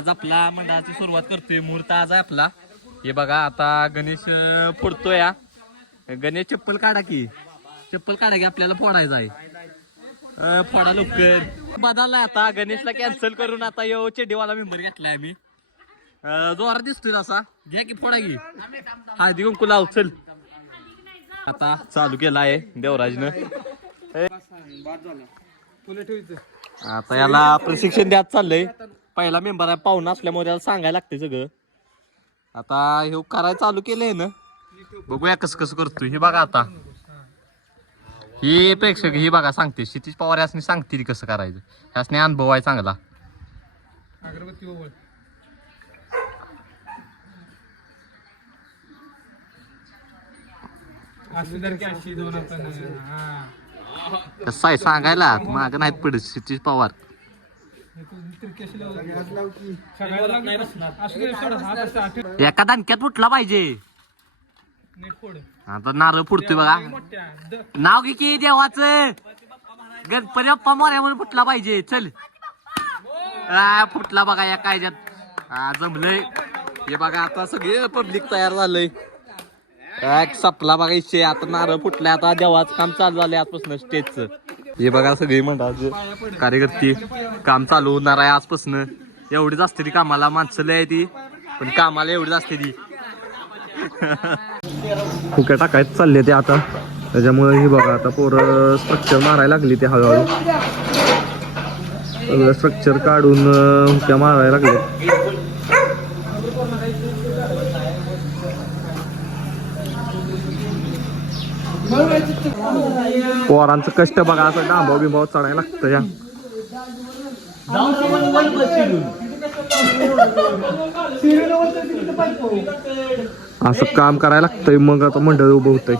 आज आपला मंडळाची सुरुवात करतोय. मुहूर्त आज आहे आपला. हे बघा आता गणेश फोडतोय. या गणेश चप्पल काढा की, चप्पल काढा की, आपल्याला फोडायचा आहे. फोडा लवकर. बदललाय आता गणेशला कॅन्सल करून आता यो चेडीवाला मेंबर घेतलाय मी. जोरात दिसतोय असा. घ्या की फोडा की, हळदी कुंकू लाव. चल आता चालू केला आहे देवराजनं. आता याला प्रशिक्षण द्यायला चाललंय. पहिला मेंबर आहे, पाहुणा असल्यामुळे त्याला सांगायला लागतंय सगळं. आता हे करायला चालू केलंय ना, बघूया कसं कसं करतोय. हे बघा आता ही प्रेक्षक ही बघा सांगते, क्षितिज पवार यासनी सांगते कसं करायचं. यासनी अनुभव आहे चांगला. कसं आहे सांगायला, मागं नाहीत पडत क्षितिज पवार. एका दणक्यात फुटला पाहिजे. आता नारळ फुटतोय बघा. नाव घे की देवाचं, गणपती बाप्पा मोरया म्हणून फुटला पाहिजे. चल फुटला बघा या कायद्यात. जमलंय. हे बघा आता सगळे पब्लिक तयार झालंय. सपला बघा इच्छे. आता नारळ फुटलाय. आता देवाचं काम चालू झालंय आजपासून स्टेजचं. हे बघा सगळी मंडळाचे कार्यकर्ते काम चालू होणार आहे आजपासून. एवढीच असते ती कामाला, माणसं लय ती पण कामाला एवढीच असते ती. फुक्या टाकायचं चालले ते आता. त्याच्यामुळे हे बघा आता पोरं स्ट्रक्चर मारायला लागली ते हळूहळू. सगळं स्ट्रक्चर काढून हुक्या मारायला लागले. पोरांचं कष्ट बघा. असं डांबाव बिंबाव चढायला लागतं या. असं काम करायला लागतंय. मग आता मंडळ उभं होतंय.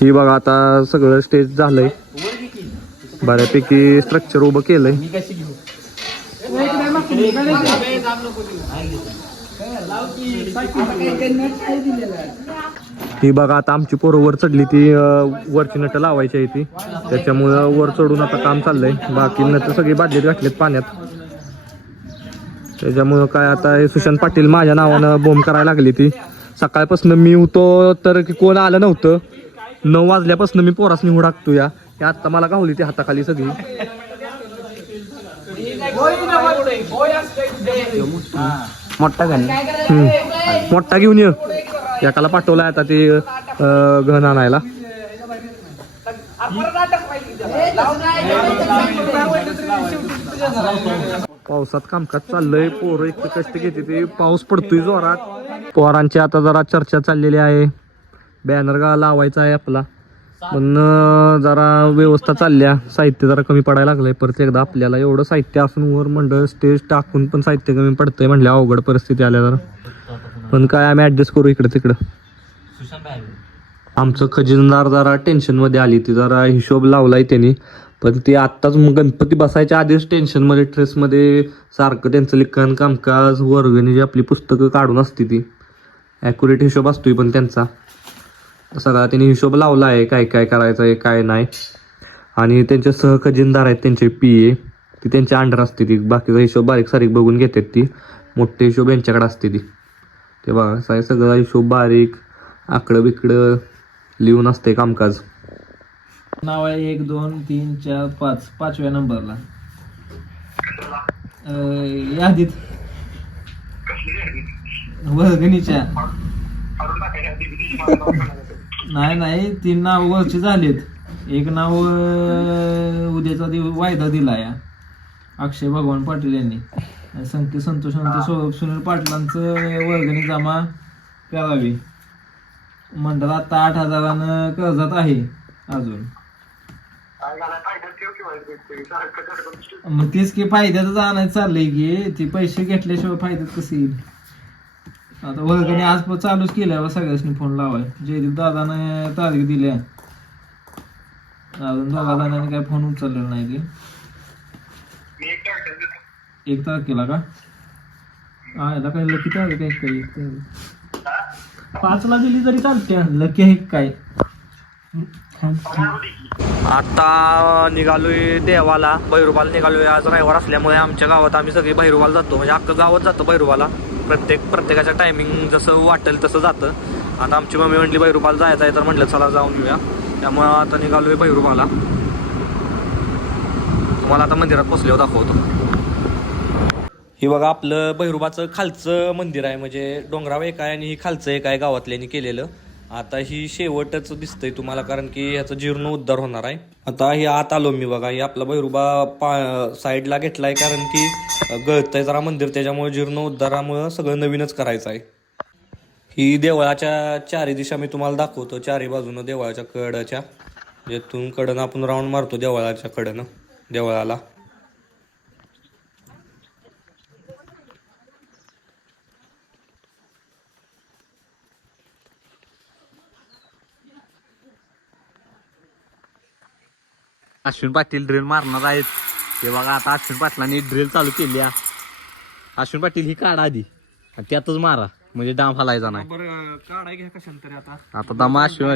ही बघा आता सगळं स्टेज झालंय. बऱ्यापैकी स्ट्रक्चर उभं केलंय. ही बघा आता आमची पोरं वर चढली. ती वरची नट लावायची आहे ती, त्याच्यामुळं वर चढून आता काम चाललंय. बाकी नट सगळी बादलीत घातलेत पाण्यात. त्याच्यामुळं काय आता हे सुशांत पाटील माझ्या नावानं बोंब करायला लागली. ती सकाळपासून मी होतो तर कोण आलं नव्हतं. 9 वाजल्यापासून मी पोरासनी हुडाकतो या. हे आत्ता मला गावली ती हाताखाली सगळी. मोठा घन मोठा घेऊन ये. एकाला पाठवलाय आता ते घन आणायला. पावसात कामकाज चाललंय. पोरं एक कष्ट घेते ते. पाऊस पडतोय जोरात. पोरांची आता जरा चर्चा चाललेली आहे. बॅनर लावायचा आहे आपला, पण जरा व्यवस्था चालल्या. साहित्य जरा कमी पडायला लागलंय. परत एकदा आपल्याला एवढं साहित्य असून वर मंडळ स्टेज टाकून पण साहित्य कमी पडतंय म्हणल्या अवघड परिस्थिती आल्या जरा. पण काय आम्ही ऍडजस्ट करू इकडं तिकडं. आमचं खजिनदार जरा टेन्शन मध्ये आली. ती जरा हिशोब लावलाय त्यांनी, पण ते आत्ताच गणपती बसायच्या आधीच टेन्शन मध्ये स्ट्रेस मध्ये सारखं त्यांचं लिखाण कामकाज वर्गणी जी आपली पुस्तकं काढून असते ती ॲक्युरेट हिशोब असतोय. पण त्यांचा सगळा त्यांनी हिशोब लावला आहे काय काय करायचं आहे काय नाही. आणि त्यांचे सहखजिनदार आहेत त्यांचे PA, ती त्यांच्या अंडर असते. ती बाकीचा हिशोब बारीक सारीक बघून घेतात. ती मोठे हिशोब यांच्याकडे असते ती. ते बघा सगळा हिशोब बारीक आकडं बिकडं लिहून असते कामकाज. नाव आहे 1 2 3 4 5 5व्या नंबरला यादीत वर्गणीच्या. नाही 3 नाव वरची झालीत. एक नाव उद्याचा वायदा दिला या अक्षय भगवान पाटील यांनी. संकेत संतोष सुनील पाटलांचं वर्गणी जमा करावी. मंडळ आता 8,000 कर्जात आहे अजून. मग तेच की फायद्यातच आणायचं चाललंय की. ती पैसे घेतल्याशिवाय फायद्यात कसं येईल. आता वर्गणी आज चालूच केल्या. सगळ्यांनी फोन लावाय. जयदीप दादाने तारीख दिल्या. अजून 2 जणांनी काय फोन उचललेला नाही. ते 1 तारखेला का आयला काय लकी आलं काय काय 5ला दिली तरी चालते लकी आहे काय. आता निघालोय देवाला भैरोबाला निघालोय. आज रविवार असल्यामुळे आमच्या गावात आम्ही सगळे भैरोबाला जातो, म्हणजे अख्खं गावात जातो भैरोबाला. प्रत्येकाच्या टायमिंग जसं वाटेल तसं जातं. आता आमची मम्मी म्हटली भैरोबाला जायचं आहे तर म्हटलं चला जाऊन येऊया. त्यामुळे आता निघालोय भैरोबाला. तुम्हाला आता मंदिरात पोचल्यावर दाखवतो. हे बघा आपलं भैरोबाचं खालचं मंदिर आहे, म्हणजे डोंगरावर एक आहे आणि ही खालचं एक आहे गावातल्यानी केलेलं. आता ही शेवटच दिसतंय तुम्हाला, कारण की ह्याचं जीर्णोद्धार होणार आहे. आता हे आत आलो मी बघा. हे आपला भैरोबा साईडला घेतलाय कारण की गळतंय जरा मंदिर, त्याच्यामुळे जीर्णोद्धारामुळं सगळं नवीनच करायचं आहे. ही देवळाच्या चारी दिशा मी तुम्हाला दाखवतो. चारी बाजूनं देवळाच्या कडच्या, जेथून कडनं आपण राऊंड मारतो देवळाच्या कडनं देवळाला. अश्विन पाटील ड्रिल मारणार आहेत. हे बघा आता अश्विन पाटलांनी ड्रिल चालू केली आहे. अश्विन पाटील ही काढा आधी आणि त्यातच मारा, म्हणजे डाम हलायचा नाही. आता दमा अश्विन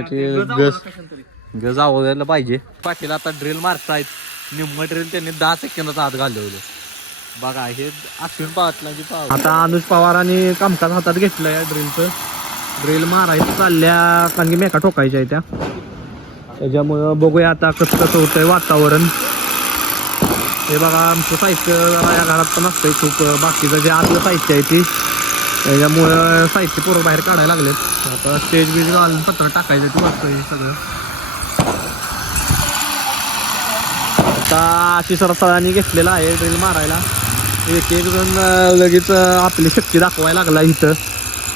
गज आवडायला पाहिजे. पाटील आता ड्रिल मारतायत. निम्म ड्रिल त्यांनी 10 सेकंदात आत घालवलं. बघा हे अश्विन पाटलांची पावर. आता अनुज पवारांनी कामकाज हातात घेतलंय ड्रिलचं. ड्रिल मारायचं चालल्या, कारण की मेका ठोकायच्या आहे त्या. त्याच्यामुळं बघूया आता कसं कसं होतंय वातावरण. हे बघा आमचं साहित्य या घरात पण असतंय खूप. बाकीचं जे आतलं साहित्य आहे ती, त्याच्यामुळं साहित्य पोरं बाहेर काढायला लागलेत. आता स्टेज बीज घालून पत्र टाकायचं ते वाटतं हे सगळं. आता अशी सरसाळांनी घेतलेला आहे ड्रिल मारायला. एक जण लगेच आपली शक्ती दाखवायला लागला इथं.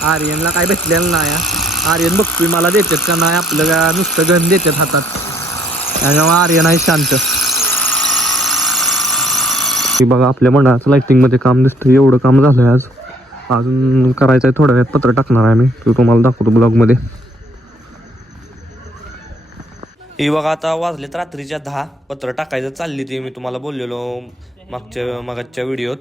आर्यनला काय भेटलेलं नाही. आर्यन बघतोय मला देतात का नाही, आपल्याला नुसतं गण देतात हातात. त्याच्यामुळे आर्यन आहे शांत. हे बघा आपल्या मंडळाचं लाइटिंग मध्ये काम दिसतं. एवढं काम झालंय आज. अजून करायचं आहे, थोड्या वेळात पत्र टाकणार आहे मी, तो तुम्हाला दाखवतो ब्लॉग मध्ये. हे बघा आता वाजलेत रात्रीच्या 10. पत्र टाकायचं चालली ती मी तुम्हाला बोललेलो मागच्या व्हिडिओत.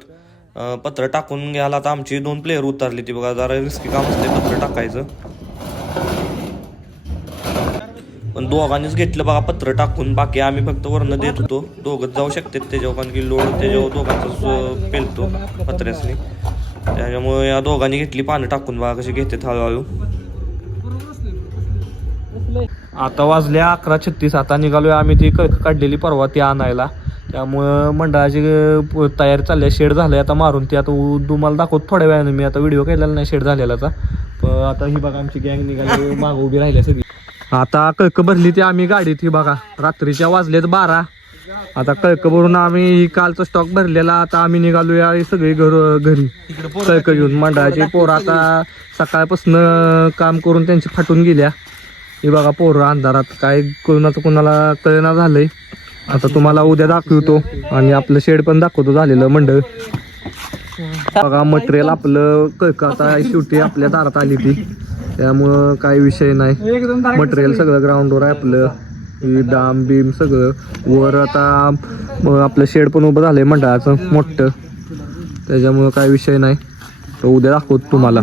पत्र टाकून घ्यायला आता आमची 2 प्लेयर उतरली ती बघा. जरा रिस्की काम असते पत्र टाकायचं, पण दोघांनीच घेतलं बघा पत्र टाकून. बाकी आम्ही फक्त वरनं देत होतो. दोघंच जाऊ शकतात त्याच्यावर, कारण की लोड त्याच्यावर दोघांचाच पेलतो पत्र्यासनी. त्याच्यामुळे या दोघांनी घेतली पानं टाकून. बघा कशी घेतात हळूहळू. आता वाजल्या 11:36. आता निघालोय आम्ही ती काढलेली परवा ती आणायला. त्यामुळं मंडळाची तयारी चालली. शेड झालंय आता मारून. ती आता तुम्हाला दाखवतो थोड्या वेळाने. मी आता व्हिडिओ केलेला नाही शेड झालेलाचा. पण आता ही बघा आमची गँग निघाली, मागं उभी राहिल्या सगळी. आता कळक भरली ती आम्ही गाडीत. ही बघा रात्रीच्या वाजलेत 12. आता कळक भरून आम्ही कालचा स्टॉक भरलेला. आता आम्ही निघालोय सगळी घरी कळक घेऊन. मंडळाची पोरं आता सकाळपासून काम करून त्यांची फाटून गेल्या. हे बघा पोरं अंधारात काय कोणाचं कोणाला कळना झालंय. आता तुम्हाला उद्या दाखवतो आणि आपलं शेड पण दाखवतो झालेलं मंडळ. बघा मटेरियल आपलं कळक आता शेवटी आपल्या दारात आली ती, त्यामुळं काही विषय नाही. मटेरियल सगळं ग्राउंडवर आहे आपलं. डाम बीम सगळं वर. आता आपलं शेड पण उभं झालंय मंडळाचं मोठं, त्याच्यामुळं काही विषय नाही. तर उद्या दाखवतो तुम्हाला.